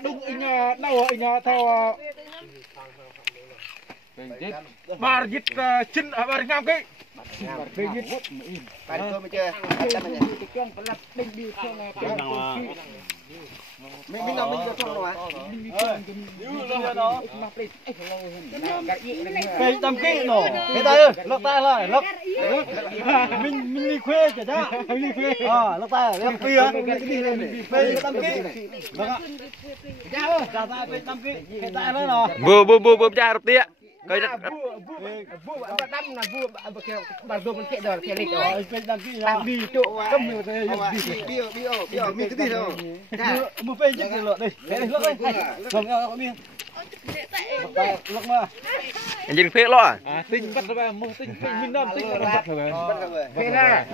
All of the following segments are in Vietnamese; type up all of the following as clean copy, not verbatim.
đúng anh đâu anh theo bà giết chân ở bà ngam cái bà giết Bà tôi mới chơi. Mình nào mình được không rồi. cây tầm kỹ nổ cái tay lắc tay lại lắc mình đi khuê chả cha mình đi khuê lắc tay lắc kia cây tầm kỹ vâng ạ chả ta cây tầm kỹ cái tay đó nó vừa cha rụt tía cây đất Vua đâm là vua bà vua mình kệ rồi kệ lịch rồi. cây tầm kỹ là đi chỗ cấm nhiều thế Bio mình cái gì đâu. một phê chết rồi đây cái lắc đây không có miếng lắc mà anh nhìn phê lo tinh bắt ra một tinh mình năm tinh bắt rồi Phê ra.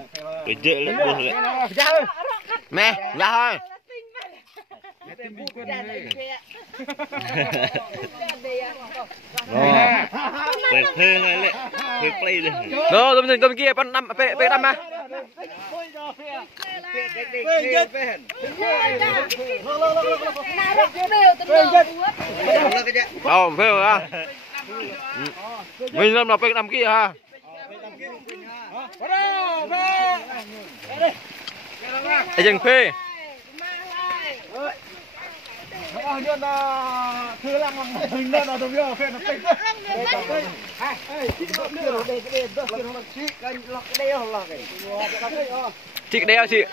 cái chợ lên buồn rồi mẹ ra thôi phê phê này lệ phê play đi đó tôm kia con năm phê phê năm mà phê à mình năm là phê năm kia ha anh dừng phê nhân thứ lăng hình lên là đồng yêu phê nó tinh chị đeo chị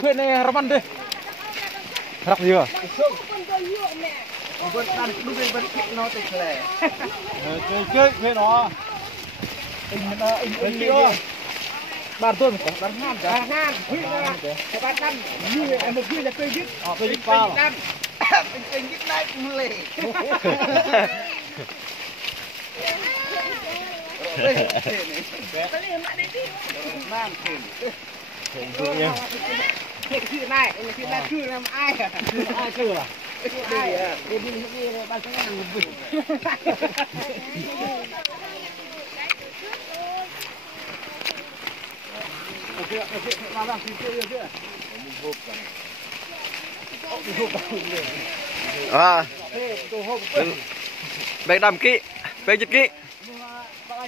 khuyên này rắm ăn đi rắc gì à chơi khuyên nó in kia bàn tuần có bán ngàn khuyên cái bán năm như em một khuyên là cây dứt cây dứt vào Cây dứt đây cũng lệ. Cái chuyện này là chuyện ta chưa làm ai à? ai chưa à? Ai à? Đi ban sáng hàng một bình. bè đầm kỹ bè giật kỹ Bạn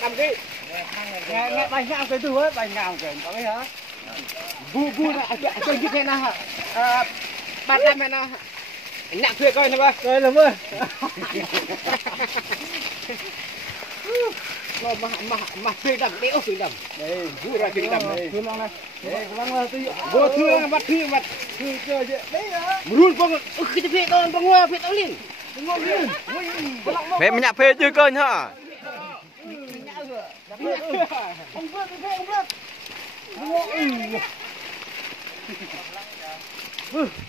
làm kỹ nghe bánh ngào cái từ ấy bánh ngào cái có cái hả vu là chơi như thế nào hả Bạn làm thế nào? Nặng thuê coi nó coi. rồi lắm ơi mà thuê đầm đẽo thuê đầm đây vu ra thuê đầm đây thương này vâng là tôi vô thương mặt thương chơi vậy đấy hả luôn con cái thuê đó bằng hoa thuê tao liền ngon liền mẹ mình nhạc phê chưa cơn hả ông vượt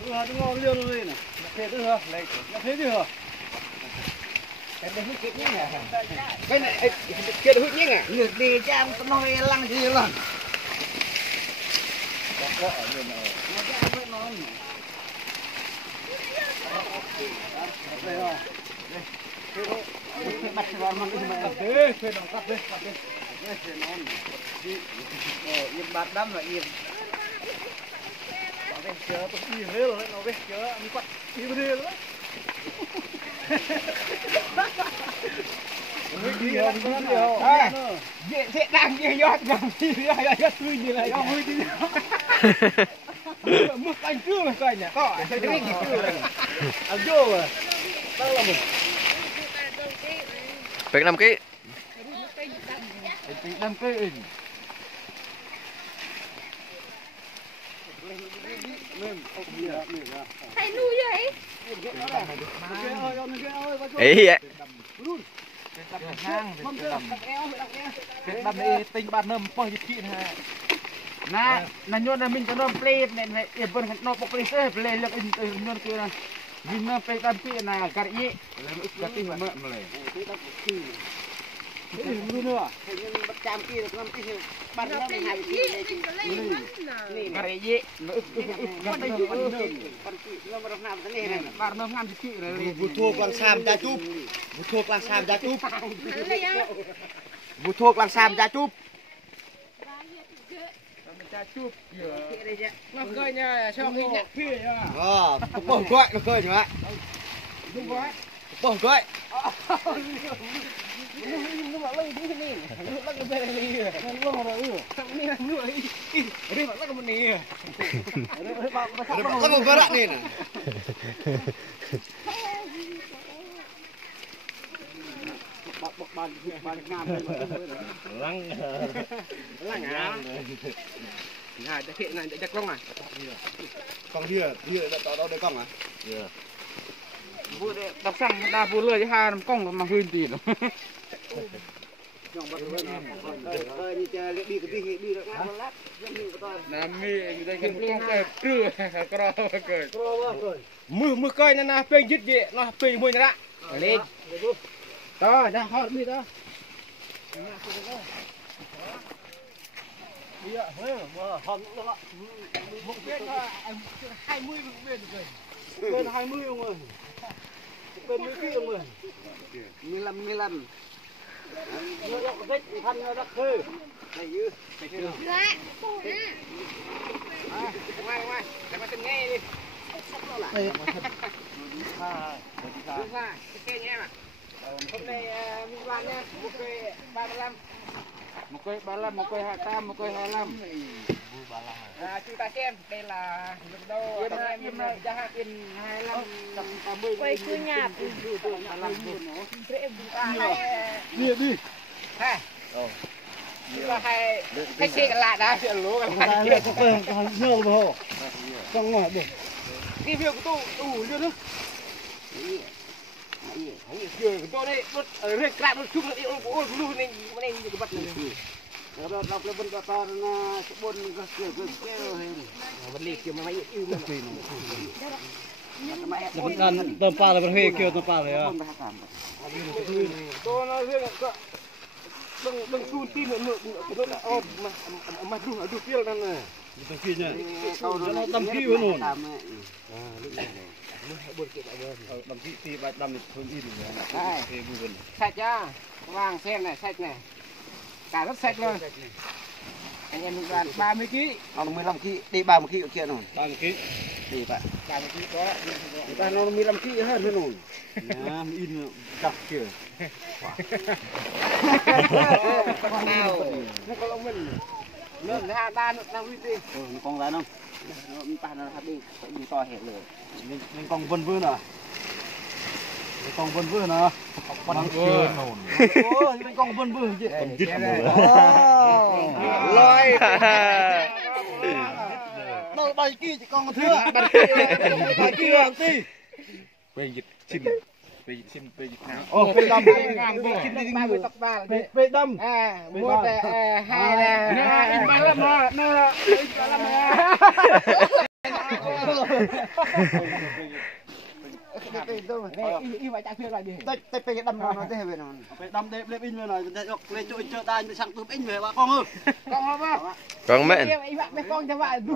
nó ngon liền luôn này thế thứ hả lấy thế gì hả cái này kia được hút nhé à ngược đi cho em nói lăng gì lần bắt vào mang cái gì mà thế thuê nó cắt đi yên bát đâm là yên chờ tôi đi hết rồi nó biết chờ anh quắt đi bên đây rồi thế đang gì nhót làm gì vậy tươi như này không vui chứ mức anh chưa mà coi nhỉ có cái gì chưa anh vô rồi đang làm mình bè đầm kỹ đâm cây in Thầy nuôi vậy? ý vậy cái đâm này tinh ban nâm bao nhiêu chuyện hả na nhon là mình cho nó play này để bên nó bọc play sẽ play lực nhon kia là mình nó play đâm kia là cari cái tin mà Lu nữa. Bắt chạm kia được năm kia bắt nó mình hai kia này này gì bắt nó mà làm thế này bắt nó làm gì rồi Bút thuốc lăng sam cha chúp. Bút thuốc lăng sam cha chúp. Bút thuốc lăng sam cha chúp. cha chụp nó cười nha cho mình nhặt kia nha bông gọi nó cười nhá đúng rồi bông gọi nó mà lấy cái này nó cái này nó rồi này là nữa đi mà nó cái này nó bông gọi này nè bàn ngam lăng à để hiện này để đặt lông à con kia đó đây con à vui đấy đọc sang đa vui lười hai làm công mà hư tiền làm mi đây cái con cái cưa cái cười mưa coi nó phê dứt vậy nó phê mùi nó lên đó ra họ đi đó bây giờ hòn luôn ạ một bên 20 một bên rồi bên 20 ông ơi bên mấy ký ông ơi 15 nó đọc cái thân nó đọc khơi này như ngoài để mà nghe đi đúng ra cái nghe mà hôm nay mình làm nha một cây 35 một cây 25 một cây 28 một cây 25 chúng ta xem đây là đâu em này giá hàng in 25 30 quay cứ nhạt đi ha là hai xe cái lạ đã chuyện lúa cái lạ con nhiều mà hồ con ngọt được cái việc của tôi đủ chưa nữa chưa tôi đây ở đây cạn một chút nữa ôi luôn này này cái bắt này đó đọc cái vấn to nó buồn cái vấn đề kiểu mà mày yêu mình tầm pa là vấn đề kêu tầm pa rồi à tôi nói riêng đừng tuôn tin nữa nó là ôm mà đủ tiêu này nè tầm kia nhá nó tầm kia luôn rồi tầm kia thì bài tầm thôn in rồi sạch á vàng sen này sạch này cả rất sạch luôn anh em mình đoàn 30 kg nó 15 kg đi 30 kg ở kia rồi 30 kg đi bạn 30 kg có người ta nó 15 kg hơn rồi in cặp kia nào nó có lông mình nó ra đa nó uy tín con ra không nó ta nó đi đi to hết rồi mình con vân vân à con vân vân à con chưa nổn ôi mình con vân vân chứ con chít lôi đâu bài kia chỉ con thưa bài kia làm gì về dịch xin về dịch nào về đâm về đâm mua về hai là in 35 nó in 35 y vậy chạy phiên lại đi tay pe đâm nó thế về nó phải đâm để lên in rồi lên chỗ chơi đai sang tụm in về bà con ơi con không con mẹ y vậy con cho bạn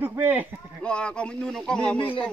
được về con mình nuôi nó con mình lên